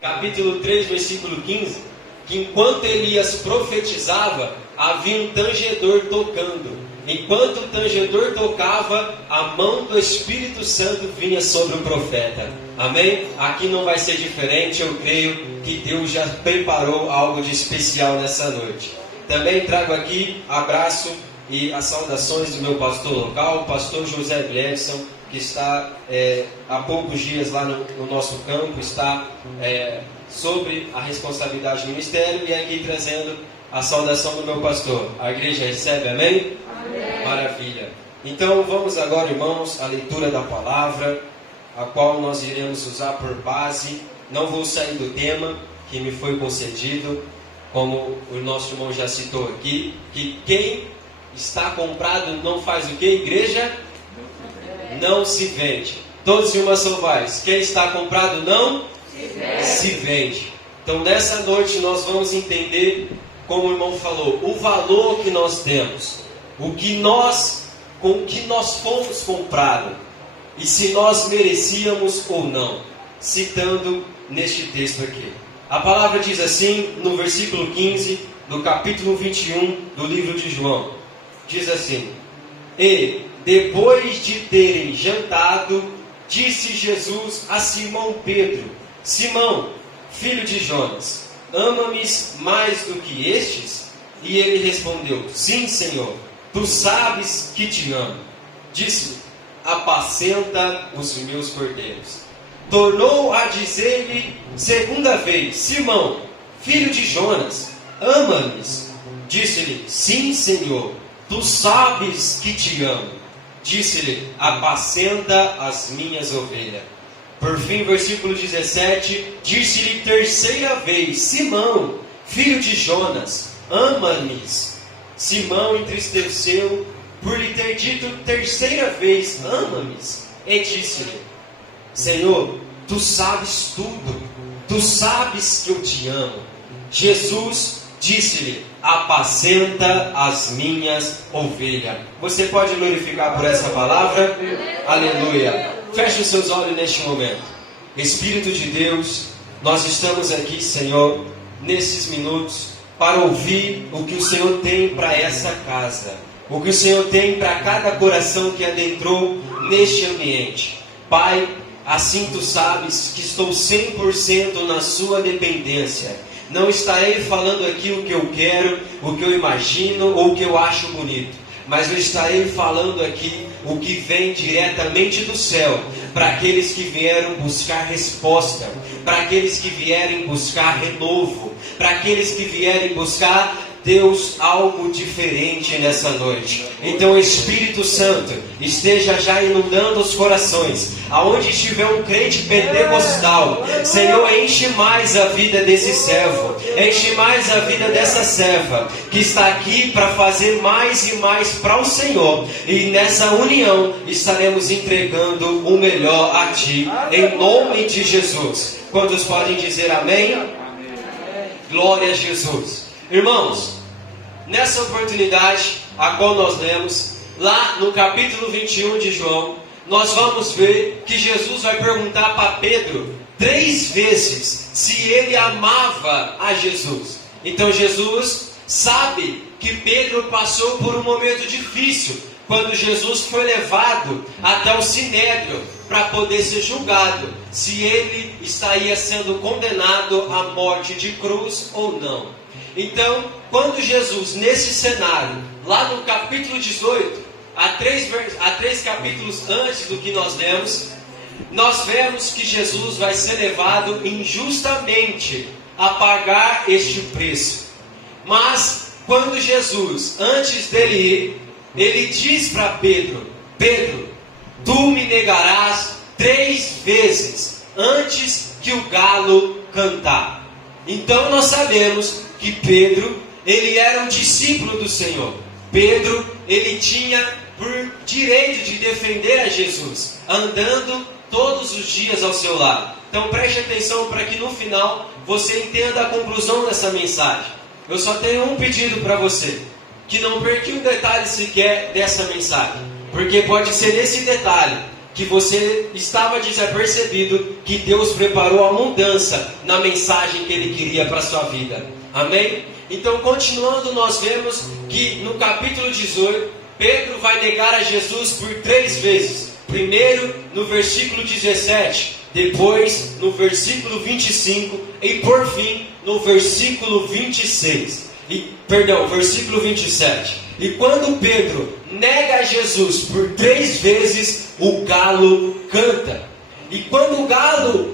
capítulo 3, versículo 15, que enquanto Elias profetizava, havia um tangedor tocando. Enquanto o tangedor tocava, a mão do Espírito Santo vinha sobre o profeta. Amém? Aqui não vai ser diferente, eu creio que Deus já preparou algo de especial nessa noite. Também trago aqui abraço e as saudações do meu pastor local, o pastor José Gledson, que está há poucos dias lá no nosso campo, está sobre a responsabilidade do ministério e aqui trazendo a saudação do meu pastor. A igreja recebe, amém? Amém. Maravilha. Então vamos agora, irmãos, à leitura da palavra, a qual nós iremos usar por base. Não vou sair do tema que me foi concedido, como o nosso irmão já citou aqui, que quem está comprado não faz o que, igreja? Não se vende. Todos de uma só voz. Quem está comprado não se vende. Então nessa noite nós vamos entender, como o irmão falou, o valor que nós temos, com o que nós fomos comprados e se nós merecíamos ou não, citando neste texto aqui. A palavra diz assim no versículo 15 do capítulo 21 do livro de João, diz assim: e depois de terem jantado, disse Jesus a Simão Pedro: Simão, filho de Jonas, ama-me mais do que estes? E ele respondeu: sim, Senhor, tu sabes que te amo. Disse-lhe: apacenta os meus cordeiros. Tornou a dizer-lhe segunda vez: Simão, filho de Jonas, ama-me? Disse-lhe: sim, Senhor, tu sabes que te amo. Disse-lhe: apacenta as minhas ovelhas. Por fim, versículo 17, disse-lhe terceira vez: Simão, filho de Jonas, ama-me? Simão entristeceu por lhe ter dito terceira vez: ama-me? E disse-lhe: Senhor, tu sabes tudo, tu sabes que eu te amo. Jesus disse-lhe: apacenta as minhas ovelhas. Você pode glorificar por essa palavra? Aleluia. Feche os seus olhos neste momento. Espírito de Deus, nós estamos aqui, Senhor, nesses minutos, para ouvir o que o Senhor tem para essa casa, o que o Senhor tem para cada coração que adentrou neste ambiente. Pai, assim tu sabes que estou 100% na sua dependência. Não estarei falando aqui o que eu quero, o que eu imagino ou o que eu acho bonito, mas eu estarei falando aqui o que vem diretamente do céu, para aqueles que vieram buscar resposta, para aqueles que vierem buscar renovo, para aqueles que vierem buscar, Deus, algo diferente nessa noite. Então o Espírito Santo esteja já inundando os corações. Aonde estiver um crente pentecostal, Senhor, enche mais a vida desse servo, enche mais a vida dessa serva, que está aqui para fazer mais e mais para o Senhor. E nessa união estaremos entregando o melhor a Ti, em nome de Jesus. Quantos podem dizer amém? Glória a Jesus. Irmãos, nessa oportunidade a qual nós lemos, lá no capítulo 21 de João, nós vamos ver que Jesus vai perguntar para Pedro 3 vezes se ele amava a Jesus. Então Jesus sabe que Pedro passou por um momento difícil, quando Jesus foi levado até o Sinédrio para poder ser julgado, se ele estaria sendo condenado à morte de cruz ou não. Então, quando Jesus, nesse cenário, lá no capítulo 18, há três capítulos antes do que nós lemos, nós vemos que Jesus vai ser levado injustamente a pagar este preço. Mas, quando Jesus, antes dele ir, ele diz para Pedro: Pedro, tu me negarás 3 vezes antes que o galo cantar. Então nós sabemos que Pedro, ele era um discípulo do Senhor. Pedro, ele tinha por direito de defender a Jesus, andando todos os dias ao seu lado. Então preste atenção para que no final você entenda a conclusão dessa mensagem. Eu só tenho um pedido para você: que não perca um detalhe sequer dessa mensagem, porque pode ser nesse detalhe que você estava desapercebido, que Deus preparou a mudança na mensagem que Ele queria para a sua vida. Amém? Então, continuando, nós vemos que no capítulo 18, Pedro vai negar a Jesus por 3 vezes. Primeiro no versículo 17, depois no versículo 25 e por fim no versículo 26. Versículo 27. E quando Pedro nega Jesus por 3 vezes, o galo canta. E quando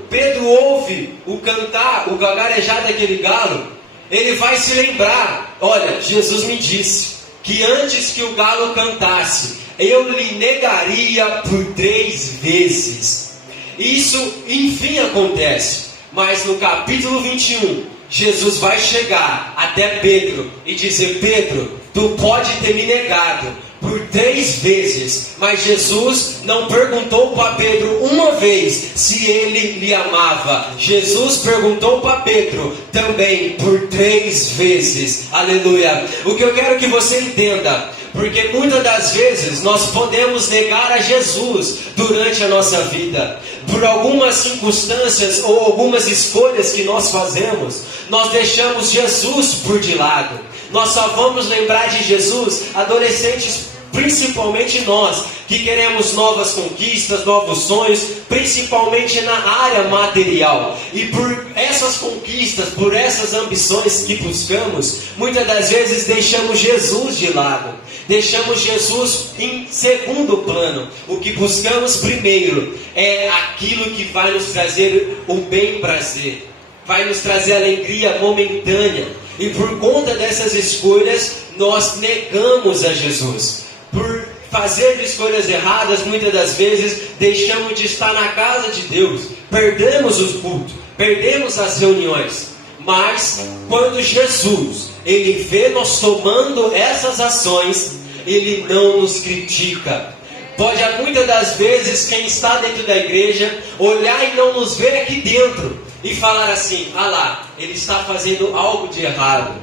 Pedro ouve o cantar, o gagarejar daquele galo, ele vai se lembrar: olha, Jesus me disse que antes que o galo cantasse, eu lhe negaria por 3 vezes. Isso enfim acontece. Mas no capítulo 21, Jesus vai chegar até Pedro e dizer: Pedro, tu pode ter me negado por 3 vezes. Mas Jesus não perguntou para Pedro uma vez se ele lhe amava. Jesus perguntou para Pedro também por 3 vezes. Aleluia. O que eu quero que você entenda, porque muitas das vezes nós podemos negar a Jesus durante a nossa vida. Por algumas circunstâncias ou algumas escolhas que nós fazemos, nós deixamos Jesus por de lado. Nós só vamos lembrar de Jesus, adolescentes, principalmente nós, que queremos novas conquistas, novos sonhos, principalmente na área material. E por essas conquistas, por essas ambições que buscamos, muitas das vezes deixamos Jesus de lado. Deixamos Jesus em segundo plano. O que buscamos primeiro é aquilo que vai nos trazer o bem-prazer, vai nos trazer alegria momentânea. E por conta dessas escolhas, nós negamos a Jesus. Por fazer escolhas erradas, muitas das vezes, deixamos de estar na casa de Deus. Perdemos os cultos, perdemos as reuniões. Mas, quando Jesus, Ele vê nós tomando essas ações, Ele não nos critica. Pode, muitas das vezes, quem está dentro da igreja, olhar e não nos ver aqui dentro e falar assim: ah lá, ele está fazendo algo de errado.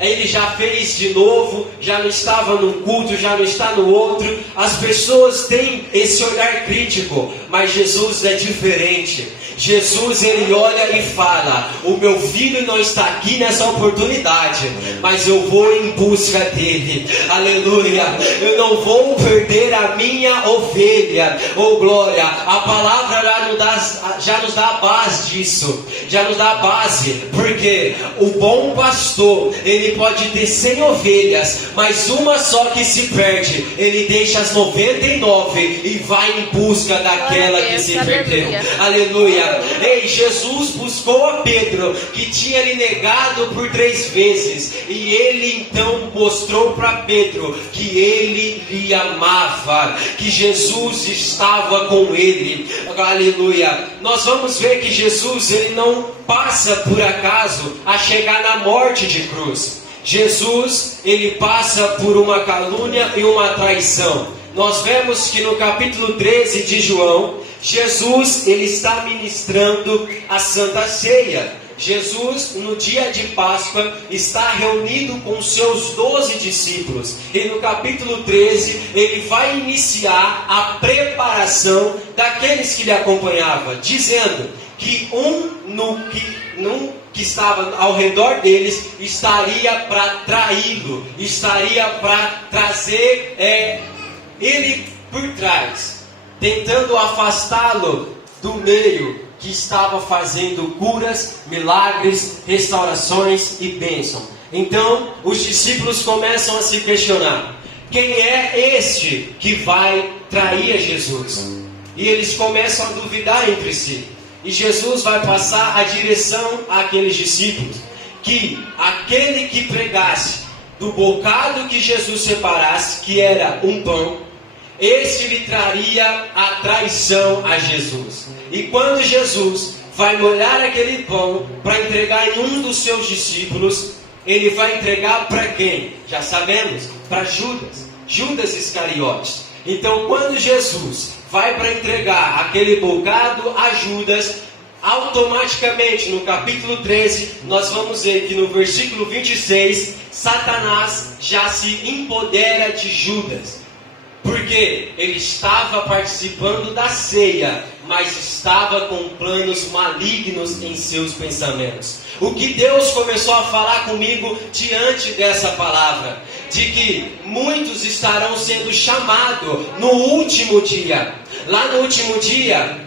Ele já fez de novo, já não estava num culto, já não está no outro. As pessoas têm esse olhar crítico, mas Jesus é diferente. Jesus, Ele olha e fala: o meu filho não está aqui nessa oportunidade, mas eu vou em busca dele. Aleluia. Eu não vou perder a minha ovelha. Oh glória. A palavra já nos dá a base disso. Já nos dá a base. Porque o bom pastor, ele pode ter 100 ovelhas, mas uma só que se perde. Ele deixa as 99 e vai em busca daquela que se perdeu. Aleluia. Ei, Jesus buscou a Pedro, que tinha lhe negado por 3 vezes, e ele então mostrou para Pedro que ele lhe amava, que Jesus estava com ele. Aleluia. Nós vamos ver que Jesus, ele não passa por acaso a chegar na morte de cruz. Jesus, ele passa por uma calúnia e uma traição. Nós vemos que no capítulo 13 de João, Jesus, ele está ministrando a Santa Ceia. Jesus, no dia de Páscoa, está reunido com seus 12 discípulos. E no capítulo 13, ele vai iniciar a preparação daqueles que lhe acompanhavam, dizendo que que estava ao redor deles estaria para traí-lo, estaria para trazer ele por trás, tentando afastá-lo do meio que estava fazendo curas, milagres, restaurações e bênção. Então os discípulos começam a se questionar: quem é este que vai trair a Jesus? E eles começam a duvidar entre si. E Jesus vai passar a direção àqueles discípulos, que aquele que pregasse do bocado que Jesus separasse, que era um pão, esse lhe traria a traição a Jesus. E quando Jesus vai molhar aquele pão para entregar em um dos seus discípulos, ele vai entregar para quem? Já sabemos, para Judas Iscariotes. Então quando Jesus vai para entregar aquele bocado a Judas, automaticamente no capítulo 13, nós vamos ver que no versículo 26, Satanás já se empodera de Judas. Porque ele estava participando da ceia, mas estava com planos malignos em seus pensamentos. O que Deus começou a falar comigo diante dessa palavra? De que muitos estarão sendo chamados no último dia. Lá no último dia,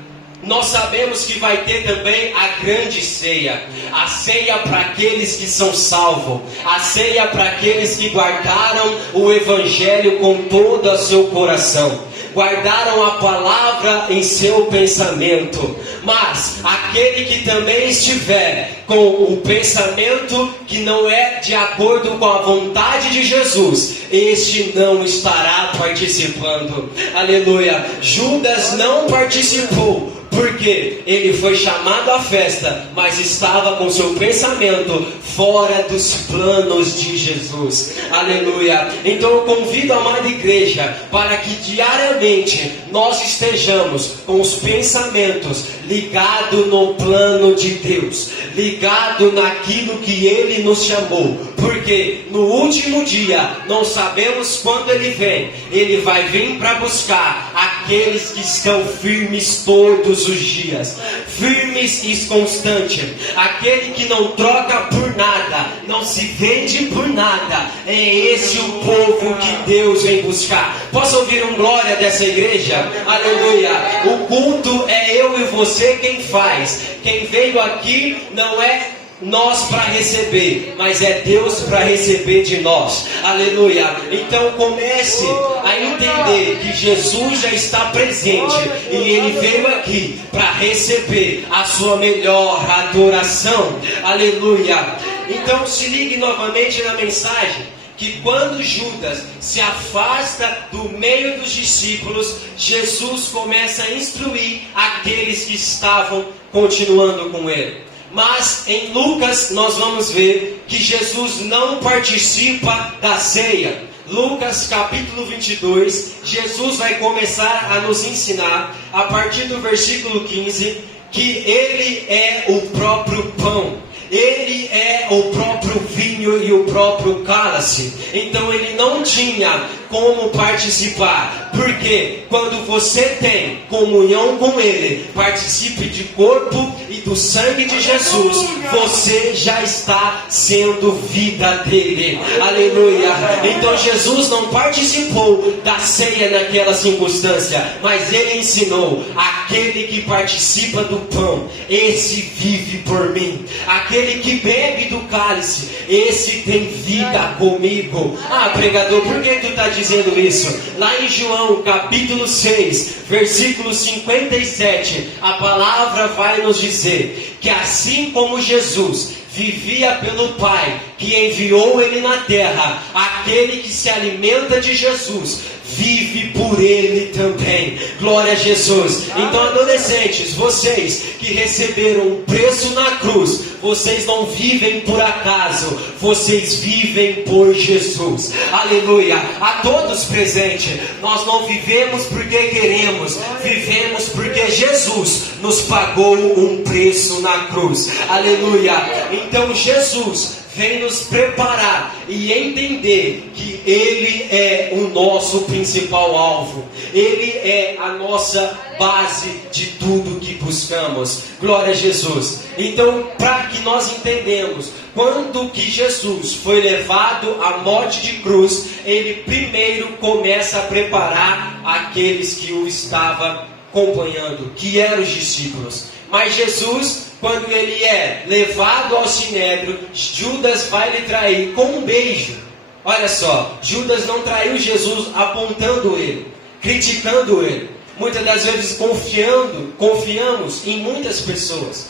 nós sabemos que vai ter também a grande ceia. A ceia para aqueles que são salvos. A ceia para aqueles que guardaram o Evangelho com todo o seu coração. Guardaram a palavra em seu pensamento. Mas aquele que também estiver com o pensamento que não é de acordo com a vontade de Jesus, este não estará participando. Aleluia. Judas não participou, porque ele foi chamado à festa, mas estava com seu pensamento fora dos planos de Jesus. Aleluia. Então eu convido a amada igreja para que diariamente nós estejamos com os pensamentos ligados no plano de Deus, ligado naquilo que Ele nos chamou. Porque no último dia, não sabemos quando Ele vem. Ele vai vir para buscar aqueles que estão firmes todos os dias, firmes e constantes. Aquele que não troca por nada, não se vende por nada. É esse o povo que Deus vem buscar. Posso ouvir um glória dessa igreja? Aleluia. O culto é eu e você quem faz. Quem veio aqui não é nós para receber, mas é Deus para receber de nós. Aleluia. Então comece a entender que Jesus já está presente e Ele veio aqui para receber a sua melhor adoração. Aleluia. Então se ligue novamente na mensagem, que quando Judas se afasta do meio dos discípulos, Jesus começa a instruir aqueles que estavam continuando com Ele. Mas em Lucas nós vamos ver que Jesus não participa da ceia. Lucas capítulo 22, Jesus vai começar a nos ensinar, a partir do versículo 15, que Ele é o próprio pão. Ele é o próprio vinho e o próprio cálice. Então Ele não tinha como participar. Porque quando você tem comunhão com Ele, participe de corpo e do sangue de Jesus, você já está sendo vida dele. Aleluia. Então Jesus não participou da ceia naquela circunstância, mas Ele ensinou: aquele que participa do pão, esse vive por mim. Aquele que bebe do cálice, esse tem vida comigo. Ah, pregador, por que tu está dizendo isso? Lá em João capítulo 6, versículo 57, a palavra vai nos dizer que assim como Jesus vivia pelo Pai que enviou Ele na terra, aquele que se alimenta de Jesus vive por Ele também. Glória a Jesus. Então, adolescentes, vocês que receberam um preço na cruz, vocês não vivem por acaso, vocês vivem por Jesus. Aleluia. A todos presentes, nós não vivemos porque queremos, vivemos porque Jesus nos pagou um preço na cruz. Aleluia. Então Jesus vem nos preparar e entender que Ele é o nosso principal alvo. Ele é a nossa base de tudo que buscamos. Glória a Jesus. Então, para que nós entendamos, quando que Jesus foi levado à morte de cruz, Ele primeiro começa a preparar aqueles que o estavam acompanhando, que eram os discípulos. Mas Jesus, quando Ele é levado ao sinédrio, Judas vai lhe trair com um beijo. Olha só, Judas não traiu Jesus apontando Ele, criticando Ele. Muitas das vezes confiamos em muitas pessoas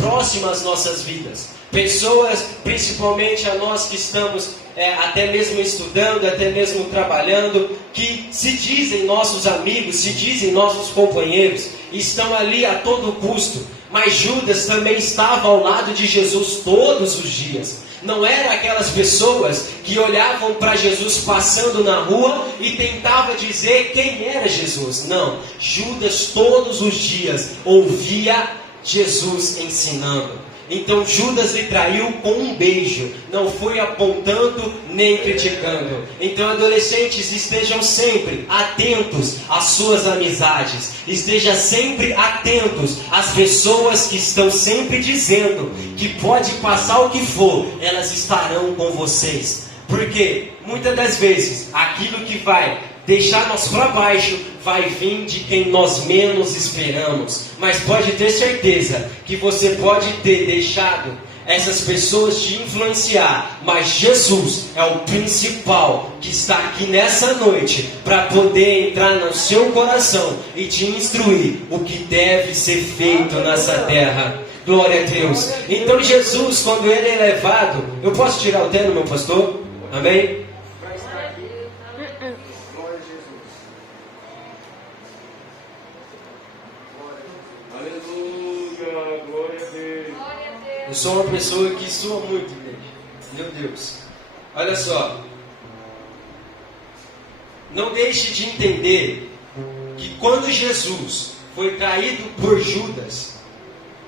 próximas às nossas vidas, pessoas, principalmente a nós que estamos até mesmo estudando, até mesmo trabalhando, que se dizem nossos amigos, se dizem nossos companheiros, estão ali a todo custo. Mas Judas também estava ao lado de Jesus todos os dias. Não eram aquelas pessoas que olhavam para Jesus passando na rua e tentavam dizer quem era Jesus. Não, Judas todos os dias ouvia Jesus ensinando. Então Judas lhe traiu com um beijo, não foi apontando nem criticando. Então adolescentes, estejam sempre atentos às suas amizades, estejam sempre atentos às pessoas que estão sempre dizendo que pode passar o que for, elas estarão com vocês. Porque muitas das vezes aquilo que vai deixar nós para baixo vai vir de quem nós menos esperamos. Mas pode ter certeza que você pode ter deixado essas pessoas te influenciar, mas Jesus é o principal que está aqui nessa noite para poder entrar no seu coração e te instruir o que deve ser feito nessa terra. Glória a Deus. Então Jesus, quando ele é levado, eu posso tirar o terno, meu pastor? Amém? Eu sou uma pessoa que sua muito, igreja. Meu Deus. Olha só. Não deixe de entender que quando Jesus foi traído por Judas,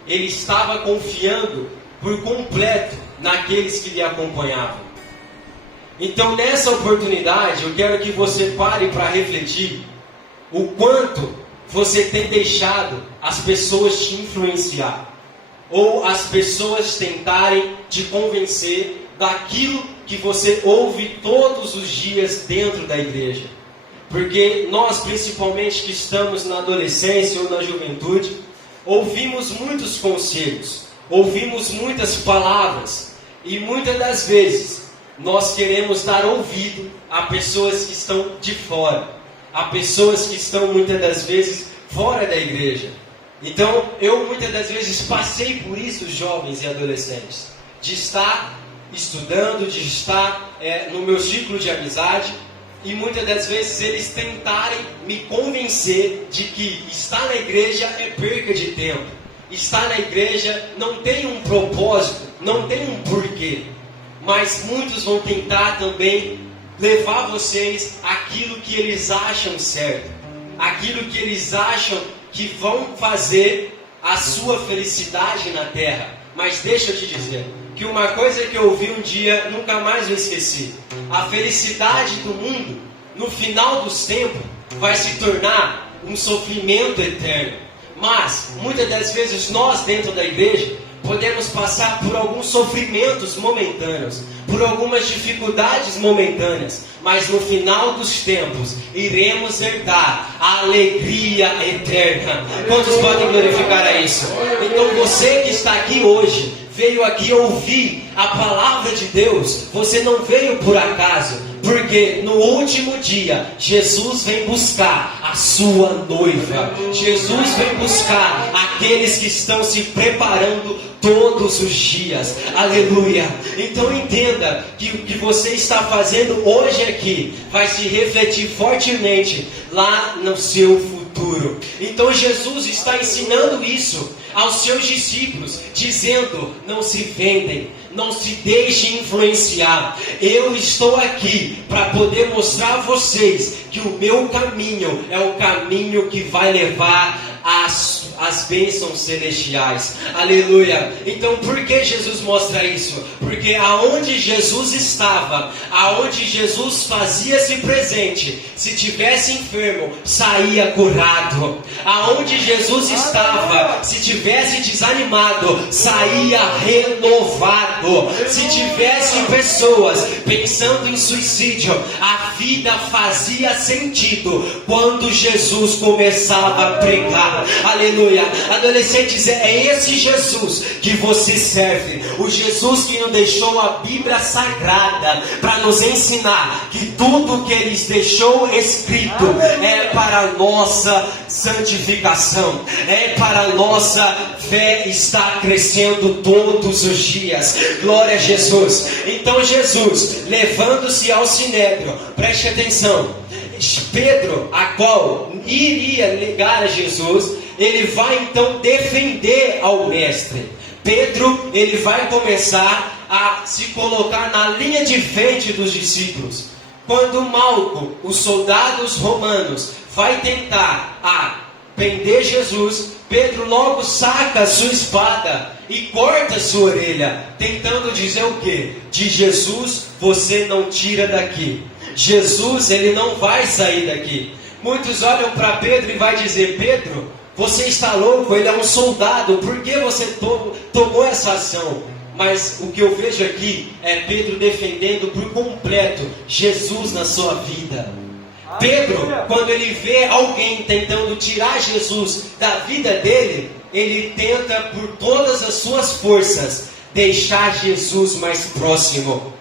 ele estava confiando por completo naqueles que lhe acompanhavam. Então nessa oportunidade eu quero que você pare para refletir o quanto você tem deixado as pessoas te influenciar. Ou as pessoas tentarem te convencer daquilo que você ouve todos os dias dentro da igreja. Porque nós, principalmente que estamos na adolescência ou na juventude, ouvimos muitos conselhos, ouvimos muitas palavras, e muitas das vezes nós queremos dar ouvido a pessoas que estão de fora, a pessoas que estão muitas das vezes fora da igreja. Então, eu muitas das vezes passei por isso, jovens e adolescentes, de estar estudando, de estar no meu ciclo de amizade, e muitas das vezes eles tentarem me convencer de que estar na igreja é perca de tempo, estar na igreja não tem um propósito, não tem um porquê, mas muitos vão tentar também levar vocês àquilo que eles acham certo, aquilo que eles acham que vão fazer a sua felicidade na terra. Mas deixa eu te dizer que uma coisa que eu ouvi um dia, nunca mais eu esqueci: a felicidade do mundo, no final dos tempos, vai se tornar um sofrimento eterno. Mas, muitas das vezes, nós dentro da igreja podemos passar por alguns sofrimentos momentâneos, por algumas dificuldades momentâneas, mas no final dos tempos iremos herdar a alegria eterna. Quantos podem glorificar a isso? Então você que está aqui hoje, veio aqui ouvir a palavra de Deus, você não veio por acaso, porque no último dia Jesus vem buscar a sua noiva. Jesus vem buscar aqueles que estão se preparando todos os dias. Aleluia. Então entenda que o que você está fazendo hoje aqui vai se refletir fortemente lá no seu futuro. Então Jesus está ensinando isso aos seus discípulos, dizendo: não se vendem, não se deixem influenciar. Eu estou aqui para poder mostrar a vocês que o meu caminho é o caminho que vai levar as bênçãos celestiais. Aleluia. Então por que Jesus mostra isso? Porque aonde Jesus estava, aonde Jesus fazia-se presente, se tivesse enfermo, saía curado. Aonde Jesus estava, se tivesse desanimado, saía renovado. Se tivesse pessoas pensando em suicídio, a vida fazia sentido quando Jesus começava a pregar. Aleluia. Adolescentes, é esse Jesus que você serve, o Jesus que nos deixou a Bíblia Sagrada para nos ensinar que tudo que Ele deixou escrito é para a nossa santificação, é para a nossa fé estar crescendo todos os dias. Glória a Jesus. Então Jesus, levando-se ao sinédrio, preste atenção, Pedro, a qual iria negar a Jesus, ele vai então defender ao mestre. Pedro, ele vai começar a se colocar na linha de frente dos discípulos. Quando Malco, os soldados romanos, vai tentar prender Jesus, Pedro logo saca a sua espada e corta a sua orelha, tentando dizer o quê? De Jesus você não tira daqui. Jesus, ele não vai sair daqui. Muitos olham para Pedro e vai dizer: Pedro, você está louco, ele é um soldado, por que você tomou essa ação? Mas o que eu vejo aqui é Pedro defendendo por completo Jesus na sua vida. Pedro, quando ele vê alguém tentando tirar Jesus da vida dele, ele tenta por todas as suas forças deixar Jesus mais próximo.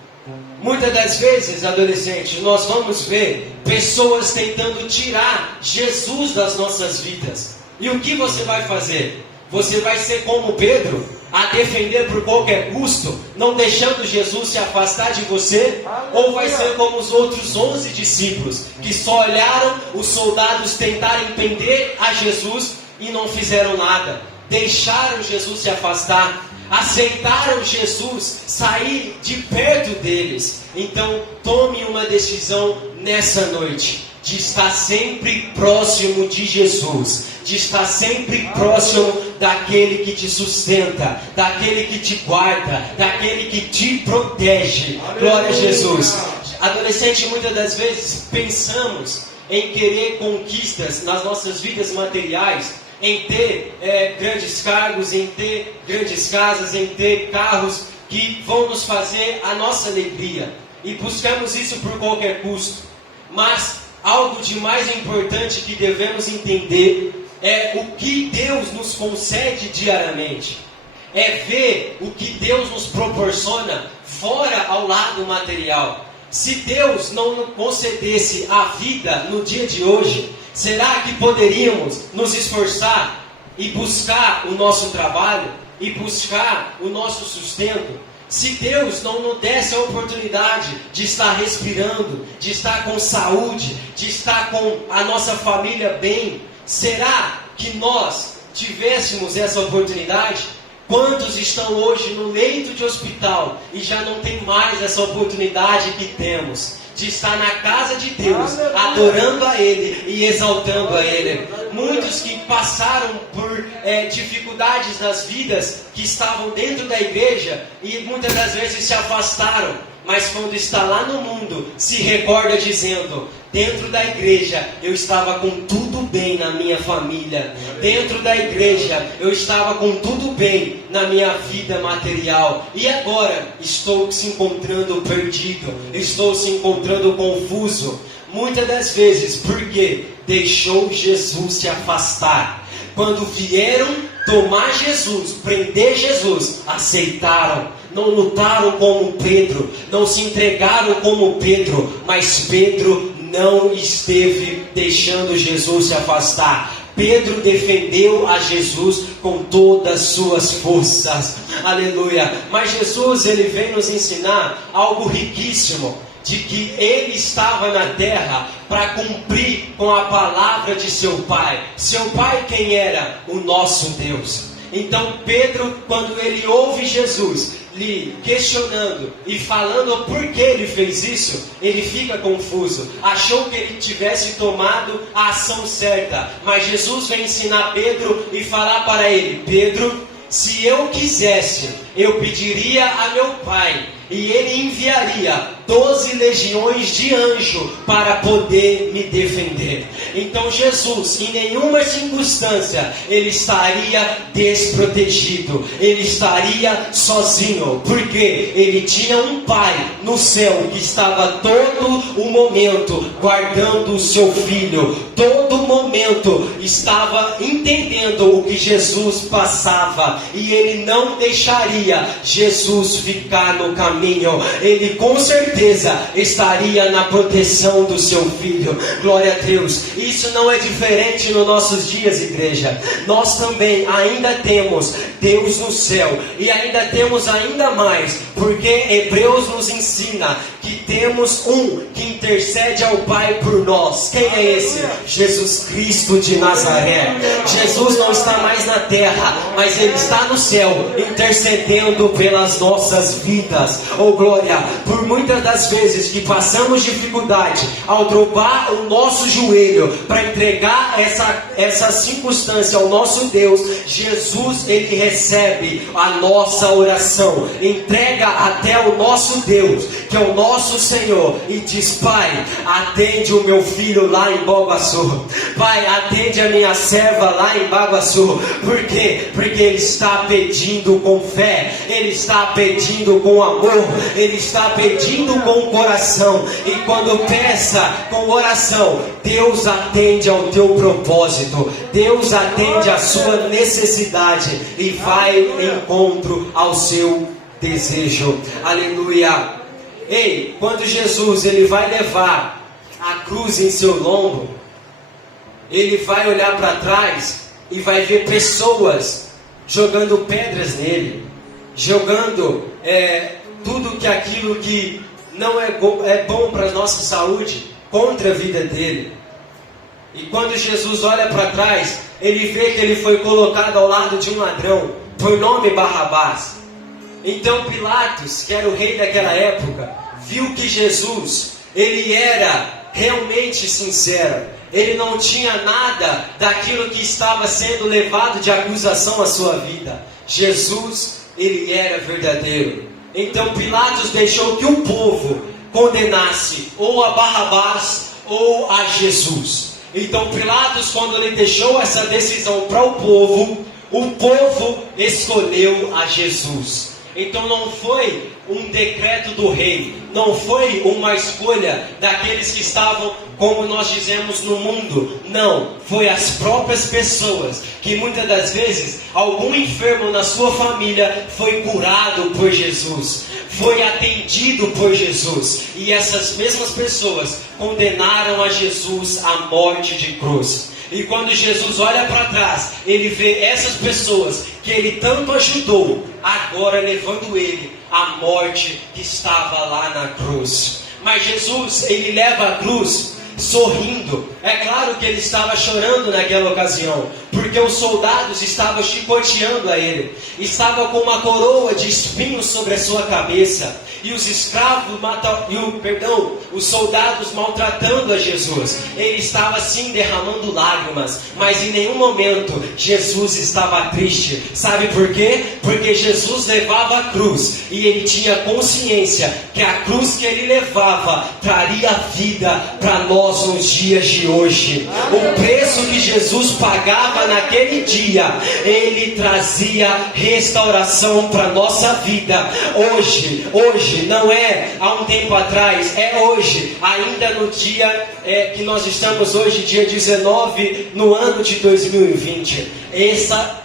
Muitas das vezes, adolescentes, nós vamos ver pessoas tentando tirar Jesus das nossas vidas. E o que você vai fazer? Você vai ser como Pedro, a defender por qualquer custo, não deixando Jesus se afastar de você? Ou vai ser como os outros 11 discípulos, que só olharam os soldados tentarem prender a Jesus e não fizeram nada? Deixaram Jesus se afastar, aceitaram Jesus sair de perto deles. Então tome uma decisão nessa noite, de estar sempre próximo de Jesus, de estar sempre próximo daquele que te sustenta, daquele que te guarda, daquele que te protege. Glória a Jesus. Adolescente, muitas das vezes pensamos em querer conquistas nas nossas vidas materiais, em ter grandes cargos, em ter grandes casas, em ter carros que vão nos fazer a nossa alegria, e buscamos isso por qualquer custo. Mas algo de mais importante que devemos entender é o que Deus nos concede diariamente. É ver o que Deus nos proporciona fora ao lado material. Se Deus não nos concedesse a vida no dia de hoje, será que poderíamos nos esforçar e buscar o nosso trabalho e buscar o nosso sustento? Se Deus não nos desse a oportunidade de estar respirando, de estar com saúde, de estar com a nossa família bem, será que nós tivéssemos essa oportunidade? Quantos estão hoje no leito de hospital e já não tem mais essa oportunidade que temos de estar na casa de Deus, adorando a Ele e exaltando a Ele? Muitos que passaram por dificuldades nas vidas, que estavam dentro da igreja e muitas das vezes se afastaram, mas quando está lá no mundo, se recorda dizendo: dentro da igreja eu estava com tudo bem na minha família, dentro da igreja eu estava com tudo bem na minha vida material, e agora estou se encontrando perdido, estou se encontrando confuso. Muitas das vezes, porque deixou Jesus se afastar. Quando vieram tomar Jesus, prender Jesus, aceitaram, não lutaram como Pedro, não se entregaram como Pedro, mas Pedro não esteve deixando Jesus se afastar. Pedro defendeu a Jesus com todas as suas forças. Aleluia. Mas Jesus, ele vem nos ensinar algo riquíssimo, de que ele estava na terra para cumprir com a palavra de seu Pai. Seu Pai quem era? O nosso Deus. Então Pedro, quando ele ouve Jesus lhe questionando e falando por que ele fez isso, ele fica confuso. Achou que ele tivesse tomado a ação certa. Mas Jesus vem ensinar Pedro e falar para ele: Pedro, se eu quisesse, eu pediria a meu Pai, e Ele enviaria 12 legiões de anjo para poder me defender. Então Jesus, em nenhuma circunstância, Ele estaria desprotegido, Ele estaria sozinho, porque Ele tinha um Pai no céu que estava todo o momento guardando o seu Filho, todo momento estava entendendo o que Jesus passava, e Ele não deixaria Jesus ficar no caminho. Ele com certeza estaria na proteção do seu Filho. Glória a Deus. Isso não é diferente nos nossos dias, igreja. Nós também ainda temos Deus no céu, e ainda temos ainda mais, porque Hebreus nos ensina que temos um que intercede ao Pai por nós. Quem é esse? Jesus Cristo de Nazaré. Jesus não está mais na terra, mas Ele está no céu, intercedendo pelas nossas vidas. Oh glória, por muitas das vezes que passamos dificuldade ao dobrar o nosso joelho para entregar essa circunstância ao nosso Deus, Jesus, Ele recebe a nossa oração, entrega até o nosso Deus, que é o nosso Senhor, e diz: Pai, atende o meu filho lá em Baguaçu. Pai, atende a minha serva lá em Baguaçu. Por quê? Porque Ele está pedindo com fé, Ele está pedindo com amor, Ele está pedindo com o coração. E quando peça com oração, Deus atende ao teu propósito, Deus atende à sua necessidade e vai em encontro ao seu desejo. Aleluia. Ei, quando Jesus ele vai levar a cruz em seu lombo, ele vai olhar para trás e vai ver pessoas jogando pedras nele, jogando tudo que aquilo que não é bom para a nossa saúde contra a vida dele. E quando Jesus olha para trás, ele vê que ele foi colocado ao lado de um ladrão, por nome Barrabás. Então Pilatos, que era o rei daquela época, viu que Jesus, ele era realmente sincero. Ele não tinha nada daquilo que estava sendo levado de acusação à sua vida. Jesus, ele era verdadeiro. Então Pilatos deixou que o povo condenasse ou a Barrabás ou a Jesus. Então Pilatos, quando ele deixou essa decisão para o povo escolheu a Jesus. Então não foi um decreto do rei, não foi uma escolha daqueles que estavam, como nós dizemos, no mundo. Não, foi as próprias pessoas, que muitas das vezes algum enfermo na sua família foi curado por Jesus, foi atendido por Jesus, e essas mesmas pessoas condenaram a Jesus à morte de cruz. E quando Jesus olha para trás, ele vê essas pessoas que ele tanto ajudou, agora levando ele à morte que estava lá na cruz. Mas Jesus, ele leva a cruz sorrindo. É claro que ele estava chorando naquela ocasião, porque os soldados estavam chicoteando a ele, estava com uma coroa de espinhos sobre a sua cabeça, e os escravos os soldados maltratando a Jesus. Ele estava assim derramando lágrimas, mas em nenhum momento Jesus estava triste. Sabe por quê? Porque Jesus levava a cruz, e ele tinha consciência que a cruz que ele levava traria vida para nós nos dias de hoje. O preço que Jesus pagava naquele dia, ele trazia restauração para nossa vida. Hoje não é há um tempo atrás, é hoje, ainda no dia que nós estamos hoje, dia 19, no ano de 2020.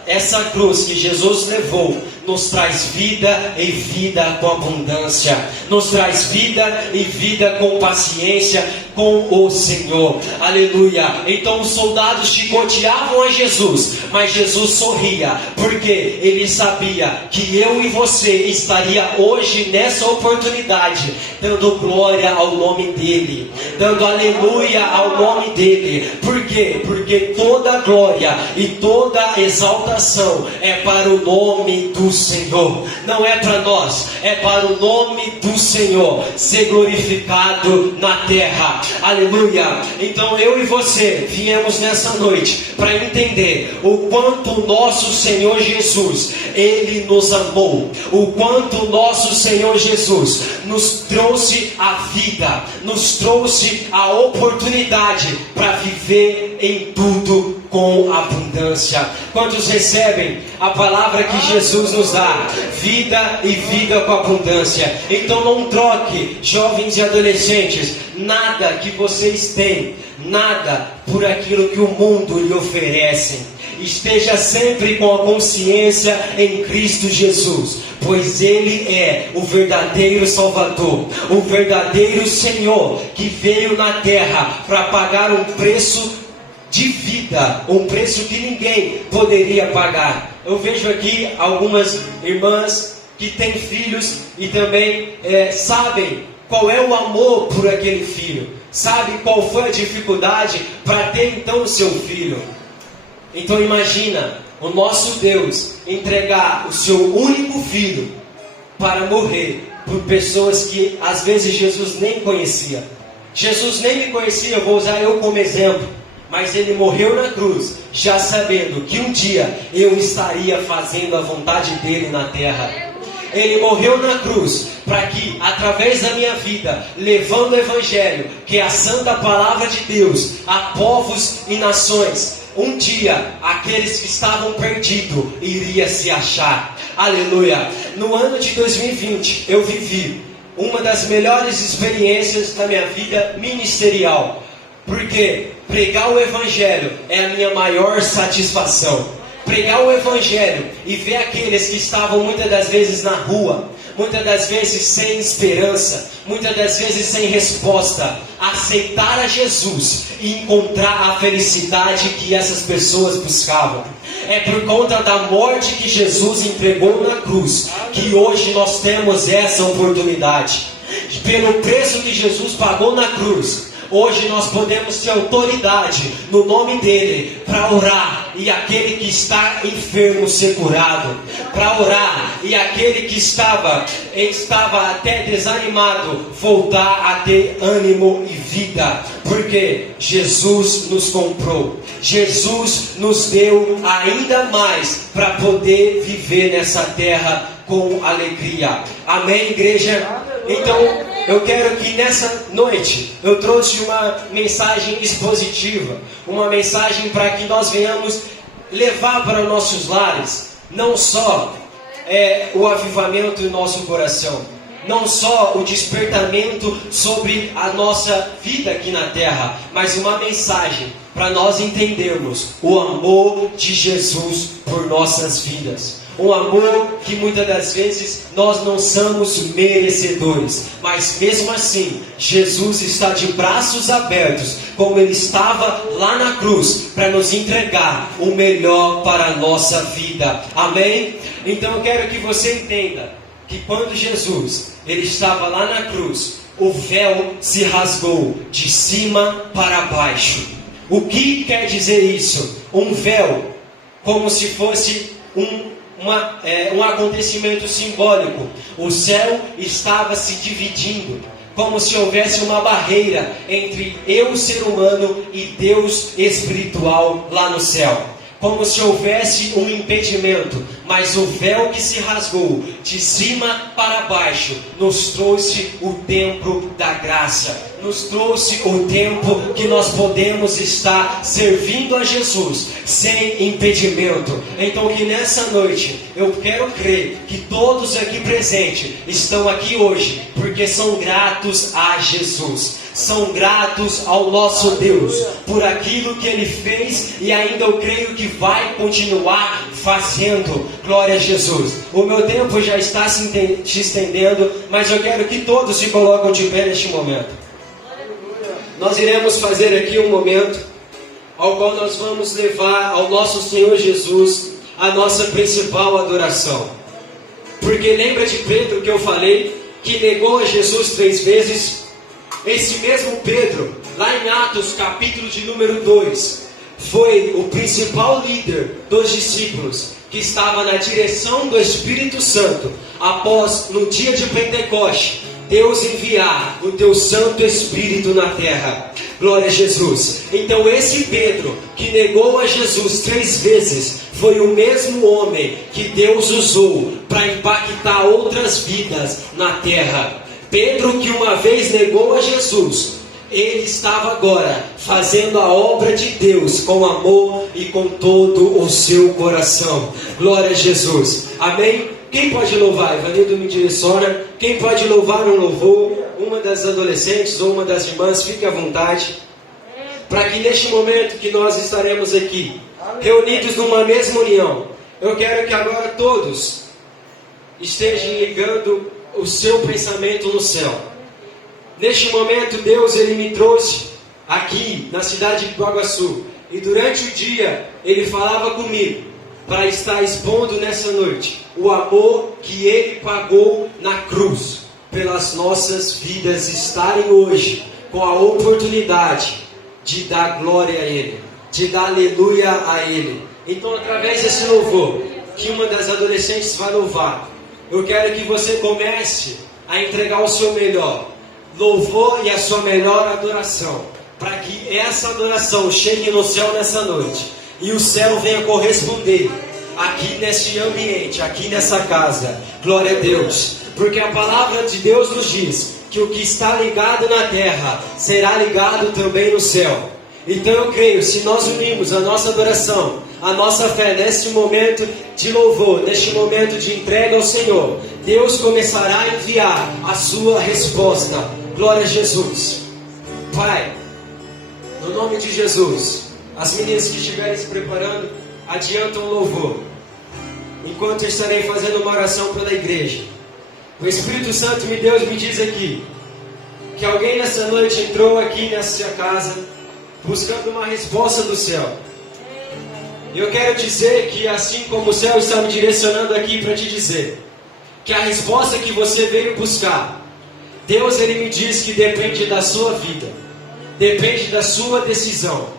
Essa cruz que Jesus levou nos traz vida e vida com abundância, nos traz vida e vida com paciência com o Senhor. Aleluia. Então os soldados chicoteavam a Jesus, mas Jesus sorria, porque ele sabia que eu e você estaria hoje nessa oportunidade, dando glória ao nome dele, dando aleluia ao nome dele. Por quê? Porque toda glória e toda exaltação é para o nome do Senhor. Não é para nós, é para o nome do Senhor ser glorificado na terra. Aleluia. Então eu e você viemos nessa noite para entender o quanto o nosso Senhor Jesus, ele nos amou, o quanto o nosso Senhor Jesus nos trouxe a vida, nos trouxe a oportunidade para viver em tudo com abundância. Quantos recebem a palavra que Jesus nos dá? Vida e vida com abundância. Então não troque, jovens e adolescentes, nada que vocês têm, nada por aquilo que o mundo lhe oferece. Esteja sempre com a consciência em Cristo Jesus, pois Ele é o verdadeiro Salvador, o verdadeiro Senhor, que veio na terra para pagar um preço de vida, um preço que ninguém poderia pagar. Eu vejo aqui algumas irmãs que têm filhos e também sabem qual é o amor por aquele filho, sabe qual foi a dificuldade para ter então o seu filho. Então imagina o nosso Deus entregar o seu único filho para morrer por pessoas que às vezes Jesus nem conhecia. Jesus nem me conhecia, eu vou usar eu como exemplo. Mas Ele morreu na cruz, já sabendo que um dia eu estaria fazendo a vontade dEle na terra. Ele morreu na cruz para que, através da minha vida, levando o Evangelho, que é a santa palavra de Deus, a povos e nações, um dia aqueles que estavam perdidos iriam se achar. Aleluia! No ano de 2020 eu vivi uma das melhores experiências da minha vida ministerial, porque pregar o Evangelho é a minha maior satisfação. Pregar o Evangelho e ver aqueles que estavam muitas das vezes na rua, muitas das vezes sem esperança, muitas das vezes sem resposta, aceitar a Jesus e encontrar a felicidade que essas pessoas buscavam. É por conta da morte que Jesus entregou na cruz que hoje nós temos essa oportunidade. Pelo preço que Jesus pagou na cruz, hoje nós podemos ter autoridade no nome dEle para orar e aquele que está enfermo ser curado, para orar e aquele que estava até desanimado voltar a ter ânimo e vida, porque Jesus nos comprou, Jesus nos deu ainda mais para poder viver nessa terra com alegria. Amém, igreja? Então, eu quero que nessa noite eu trouxe uma mensagem expositiva, uma mensagem para que nós venhamos levar para nossos lares, não só o avivamento em nosso coração, não só o despertamento sobre a nossa vida aqui na terra, mas uma mensagem para nós entendermos o amor de Jesus por nossas vidas. Um amor que muitas das vezes nós não somos merecedores, mas mesmo assim, Jesus está de braços abertos, como Ele estava lá na cruz, para nos entregar o melhor para a nossa vida. Amém? Então eu quero que você entenda que quando Jesus Ele estava lá na cruz, o véu se rasgou de cima para baixo. O que quer dizer isso? Um véu, como se fosse um acontecimento simbólico. O céu estava se dividindo, como se houvesse uma barreira entre eu, ser humano, e Deus espiritual lá no céu. Como se houvesse um impedimento, mas o véu que se rasgou de cima para baixo nos trouxe o tempo da graça, nos trouxe o tempo que nós podemos estar servindo a Jesus sem impedimento. Então que nessa noite eu quero crer que todos aqui presentes estão aqui hoje porque são gratos a Jesus, são gratos ao nosso Deus por aquilo que Ele fez e ainda eu creio que vai continuar fazendo. Glória a Jesus. O meu tempo já está se estendendo, mas eu quero que todos se colocam de pé neste momento. Nós iremos fazer aqui um momento ao qual nós vamos levar ao nosso Senhor Jesus a nossa principal adoração. Porque lembra de Pedro que eu falei que negou a Jesus 3 vezes? Esse mesmo Pedro, lá em Atos capítulo de número 2, foi o principal líder dos discípulos que estava na direção do Espírito Santo após, no dia de Pentecoste, Deus enviar o teu Santo Espírito na terra. Glória a Jesus. Então esse Pedro que negou a Jesus 3 vezes foi o mesmo homem que Deus usou para impactar outras vidas na terra. Pedro que uma vez negou a Jesus, ele estava agora fazendo a obra de Deus com amor e com todo o seu coração. Glória a Jesus. Amém? Quem pode louvar? Ivanildo me direciona. Quem pode louvar um louvor? Uma das adolescentes ou uma das irmãs, fique à vontade. Para que neste momento que nós estaremos aqui, reunidos numa mesma união, eu quero que agora todos estejam ligando o seu pensamento no céu. Neste momento Deus Ele me trouxe aqui na cidade de Iguaçu, e durante o dia Ele falava comigo para estar expondo nessa noite o amor que Ele pagou na cruz pelas nossas vidas estarem hoje com a oportunidade de dar glória a Ele, de dar aleluia a Ele. Então, através desse louvor que uma das adolescentes vai louvar, eu quero que você comece a entregar o seu melhor louvor e a sua melhor adoração, para que essa adoração chegue no céu nessa noite e o céu venha corresponder aqui neste ambiente, aqui nessa casa. Glória a Deus, porque a palavra de Deus nos diz que o que está ligado na terra será ligado também no céu. Então eu creio, se nós unirmos a nossa adoração, a nossa fé neste momento de louvor, neste momento de entrega ao Senhor, Deus começará a enviar a sua resposta. Glória a Jesus. Pai, no nome de Jesus, as meninas que estiverem se preparando, adiantam o louvor, enquanto eu estarei fazendo uma oração pela igreja. O Espírito Santo me diz aqui que alguém nessa noite entrou aqui nessa casa buscando uma resposta do céu. E eu quero dizer que assim como o céu está me direcionando aqui para te dizer que a resposta que você veio buscar, Deus ele me diz que depende da sua vida, depende da sua decisão.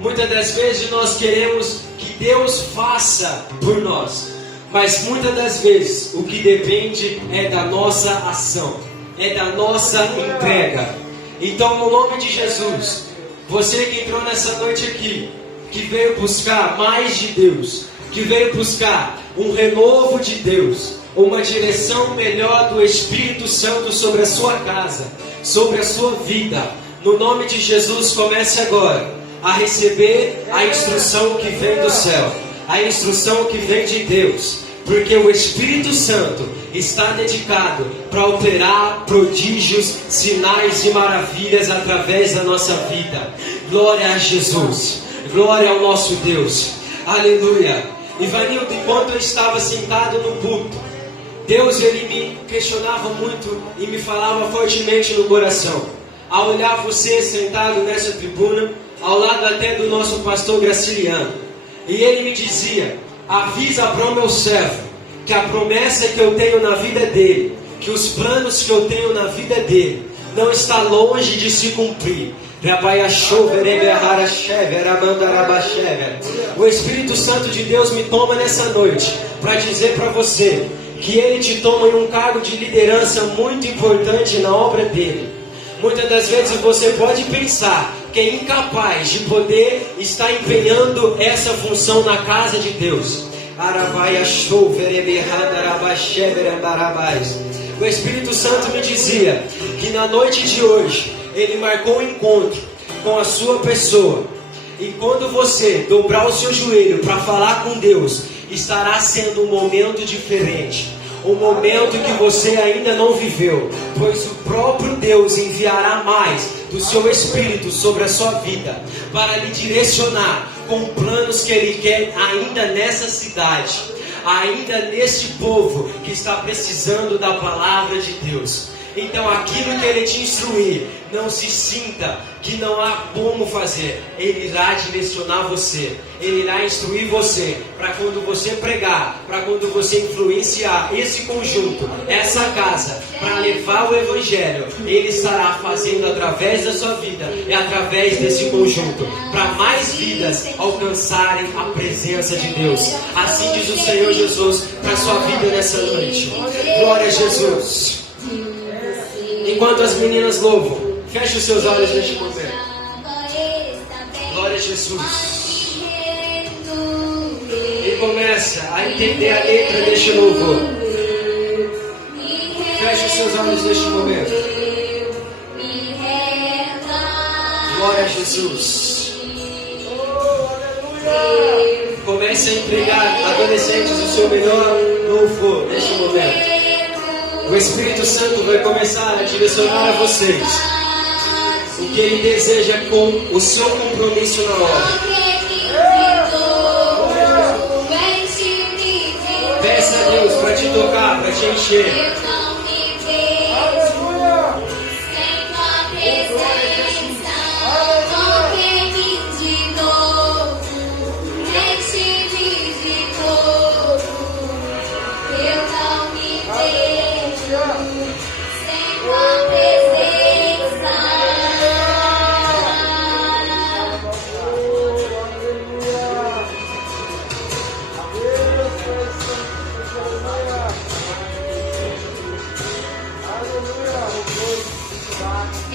Muitas das vezes nós queremos que Deus faça por nós, mas muitas das vezes o que depende é da nossa ação, é da nossa entrega. Então, no nome de Jesus, você que entrou nessa noite aqui, que veio buscar mais de Deus, que veio buscar um renovo de Deus, uma direção melhor do Espírito Santo sobre a sua casa, sobre a sua vida, no nome de Jesus, comece agora a receber a instrução que vem do céu, a instrução que vem de Deus, porque o Espírito Santo está dedicado para operar prodígios, sinais e maravilhas através da nossa vida. Glória a Jesus, glória ao nosso Deus, aleluia. E Vanildo, enquanto eu estava sentado no púlpito, Deus ele me questionava muito e me falava fortemente no coração. Ao olhar você sentado nessa tribuna, ao lado até do nosso pastor Graciliano, e ele me dizia: avisa para o meu servo que a promessa que eu tenho na vida dele, que os planos que eu tenho na vida dele, não está longe de se cumprir. O Espírito Santo de Deus me toma nessa noite para dizer para você que ele te toma em um cargo de liderança muito importante na obra dele. Muitas das vezes você pode pensar que é incapaz de poder estar empenhando essa função na casa de Deus. O Espírito Santo me dizia que na noite de hoje ele marcou um encontro com a sua pessoa, e quando você dobrar o seu joelho para falar com Deus, estará sendo um momento diferente, um momento que você ainda não viveu, pois o próprio Deus enviará mais do seu Espírito sobre a sua vida, para lhe direcionar com planos que Ele quer ainda nessa cidade, ainda neste povo que está precisando da palavra de Deus. Então aquilo que Ele te instruir, não se sinta que não há como fazer. Ele irá direcionar você, Ele irá instruir você, para quando você pregar, para quando você influenciar esse conjunto, essa casa, para levar o Evangelho, Ele estará fazendo através da sua vida e através desse conjunto, para mais vidas alcançarem a presença de Deus. Assim diz o Senhor Jesus para a sua vida nessa noite. Glória a Jesus. Enquanto as meninas louvam, feche os seus olhos neste momento. Glória a Jesus. E começa a entender a letra deste louvor. Feche os seus olhos neste momento. Glória a Jesus. Comece a entregar, adolescentes, o seu melhor louvor neste momento. O Espírito Santo vai começar a direcionar a vocês o que Ele deseja com o seu compromisso na obra. Peça a Deus para te tocar, para te encher.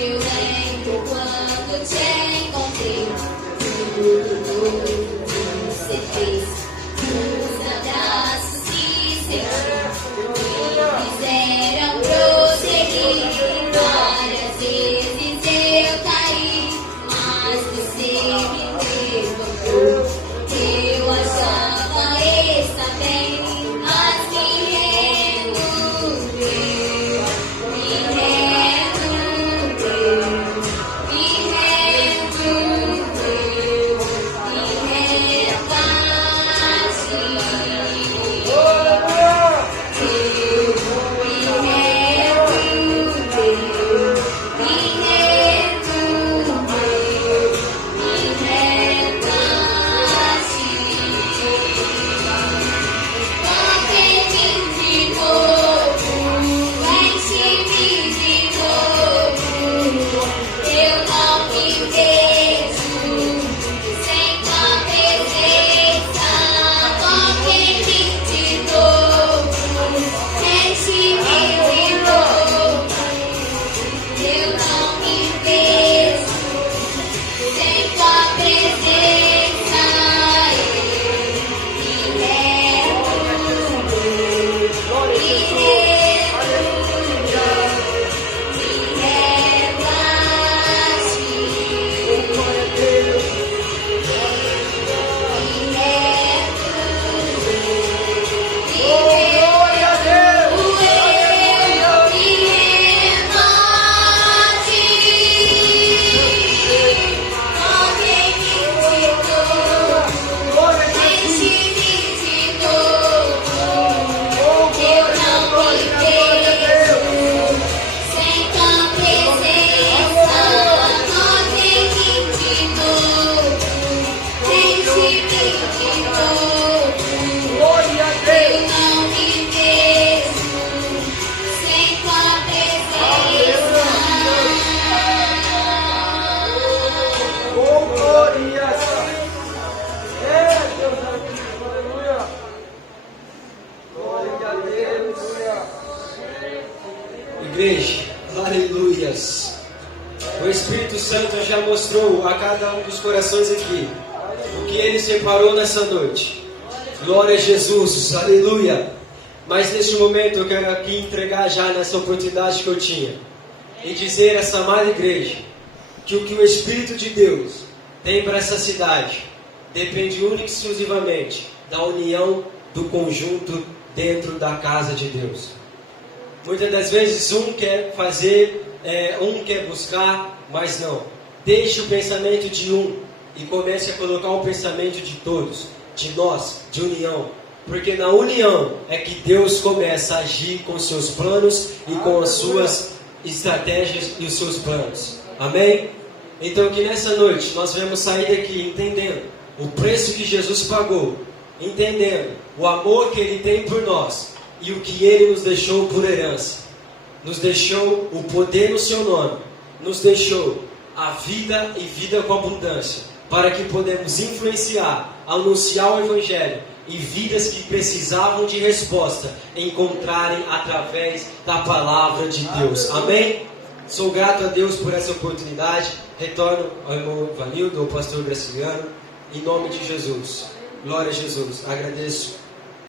Eu lembro quando te encontrei, tudo você fez, os abraços que senti me fizeram prosseguir. Várias vezes eu caí, mas você me levantou. Eu achava estar bem, mas me renovei, me renovei, me renovei, me rebati. Igreja, aleluias. O Espírito Santo já mostrou a cada um dos corações aqui o que Ele separou nessa noite. Glória a Jesus, aleluia. Mas neste momento eu quero aqui entregar já nessa oportunidade que eu tinha e dizer a essa amada igreja que o que o Espírito de Deus tem para essa cidade depende única e exclusivamente da união do conjunto dentro da casa de Deus. Muitas das vezes um quer fazer, um quer buscar, mas não. Deixe o pensamento de um e comece a colocar o pensamento de todos, de nós, de união. Porque na união é que Deus começa a agir com os seus planos e com as suas estratégias e os seus planos. Amém? Então que nessa noite nós vamos sair daqui entendendo o preço que Jesus pagou, entendendo o amor que Ele tem por nós e o que Ele nos deixou por herança. Nos deixou o poder no seu nome, nos deixou a vida e vida com abundância, para que podemos influenciar, anunciar o Evangelho e vidas que precisavam de resposta encontrarem através da palavra de Deus. Amém? Sou grato a Deus por essa oportunidade. Retorno ao irmão Ivanildo, ao pastor Graciliano, em nome de Jesus. Glória a Jesus. Agradeço